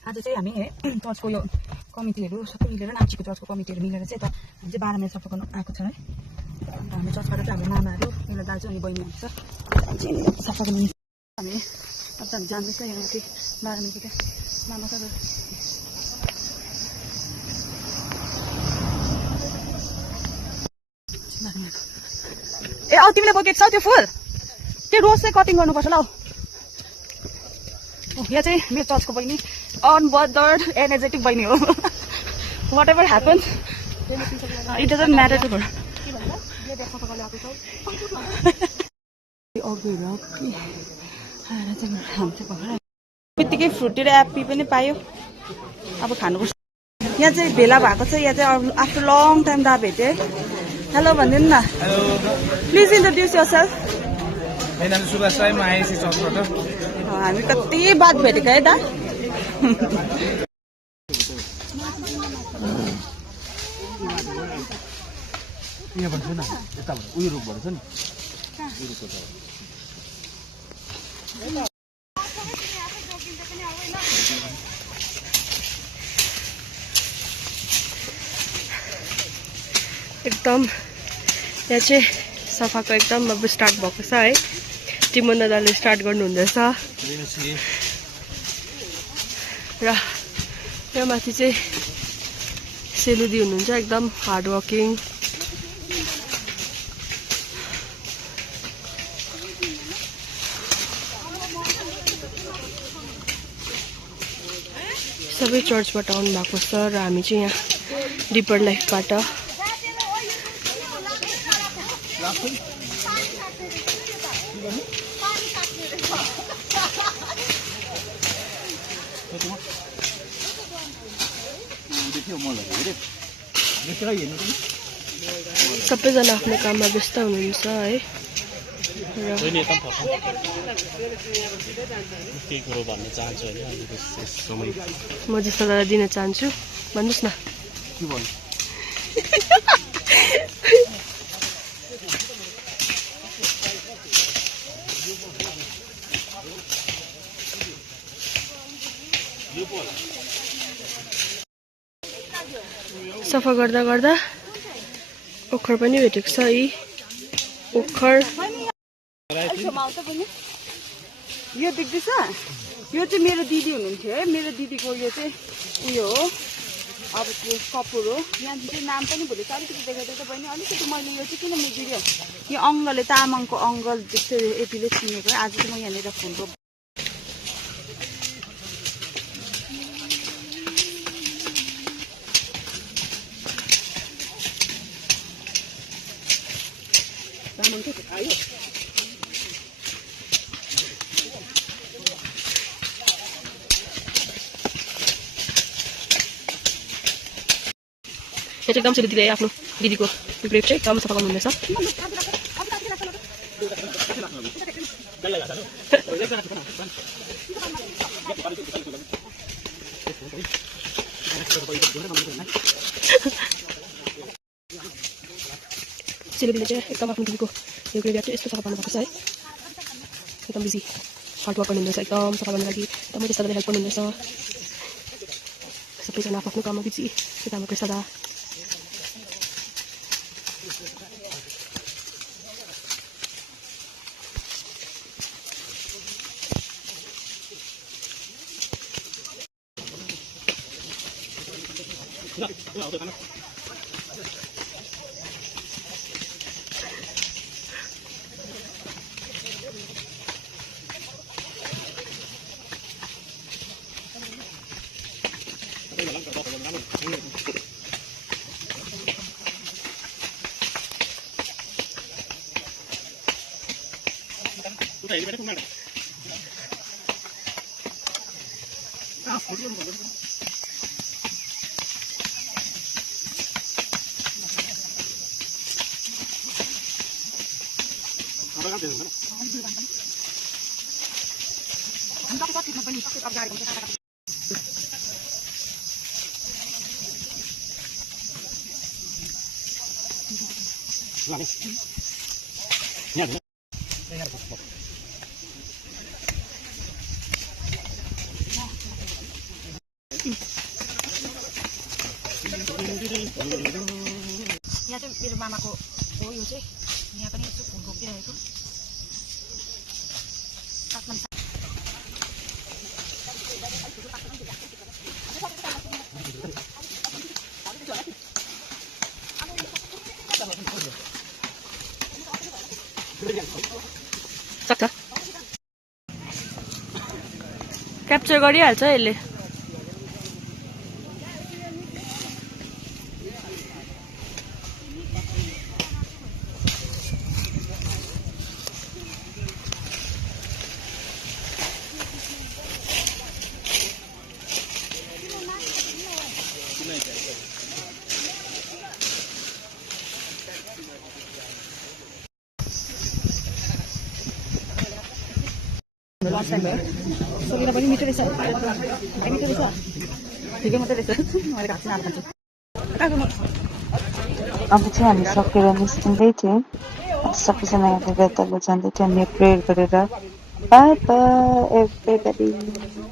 आज चाहिँ हामी चर्चको यो कमिटीहरू सबै मिलेर नाम्चीको चर्चको कमिटीहरू मिलेर चाहिँ हामी चाहिँ 12 माइल सफा गर्न आएको छ है। हामी चर्चबाट चाहिँ हाम्रो मामाहरू मेरो दाजु अनि बहिनी हुन्छ सफा गर्न हामी अब हामी जाँदैछ यहाँ चाहिँ 12 माइलको त्यहाँ मामा छ ए औ तिमीले बोकेको छ त्यो फुल त्यो रोज चाहिँ कटिङ गर्नुपर्छ ल। यहाँ चाहिँ मेरो चर्चको बहिनी अनबदर्ड एनर्जेटिक बहिनी हो। Whatever happens it doesn't matter to her. बित्तिकै फ्रुटी र एप्पी पनि पायो अब खानुपर्छ। यहाँ चाहिँ भेला भएको छ। यहाँ चाहिँ आफ्टर लङ टाइम दा भेटे। हेलो भनिदिनु न प्लिज इन्ट्रोड्युस योरसेल्फ। मेरो नाम सुभाष राई, म आएपछि चर्चबाट। हामी कति बात भेटेको है दा। यहाँ भन्छ न यताबाट उयो रुखबाट छ नि एकदम यहाँ चाहिँ सफाको एकदम अब स्टार्ट भएको छ है। टिमन दादाले स्टार्ट गर्नुहुँदैछ र यहाँ माथि चाहिँ सेलुदी हुनुहुन्छ एकदम हार्ड वर्किङ। सबै चर्चबाट आउनु भएको छ र हामी चाहिँ यहाँ डिपर लाइफबाट सबैजना आफ्नो काममा व्यस्त हुनुहुन्छ है। म जस्तो दादा दिन चाहन्छु भन्नुहोस् न। सफा गर्दा गर्दा ओखर पनि भेटेको छ है। ओखर यो देख्दैछ यो चाहिँ मेरो दिदी हुनुहुन्थ्यो है। मेरो दिदीको यो चाहिँ उयो हो अब त्यो कपुर हो। यहाँ चाहिँ नाम पनि भुलेको अलिकति देखाइदियो त बहिनी अलिकति। मैले यो चाहिँ किन बिग्रियो यो अङ्गलले तामाङको अङ्गल जस्तो यतिले चिनेको है। आज चाहिँ म यहाँनिर फुलको एकदम सेलुदीले आफ्नो दिदीको ग्रेप चाहिँ एकदम सफा गर्नुहुँदैछ। सेलुदीले चाहिँ एकदम आफ्नो दिदीको यो ग्रेप चाहिँ यस्तो सफा गर्नुभएको छ है। एकदम बिजी हार्ड वर्क गर्नुहुँदैछ एकदम सफा गर्नु लागि। एकदमै त्यस्ताले हेल्प गर्नुहुँदैछ। सबैजना आफ्नो काममा बिजी। त्यता हाम्रो कृष्ण दा यहाँ चाहिँ मेरो मामाको हो यो चाहिँ यहाँ पनि यसो फुल रोपिरहेको सक्छ क्याप्चर गरिहाल्छ यसले सोलेर पनि मिठो रहेछ मिठो रहेछ ठिकै मात्रै रहेछ मैले घाँस आएर खान्छु अब चाहिँ हामी सकेर निस्किँदै थियौँ सबैजना यहाँ तल जाँदै थियो हामी प्रेयर गरेर बाई बाई एभ्रीबडी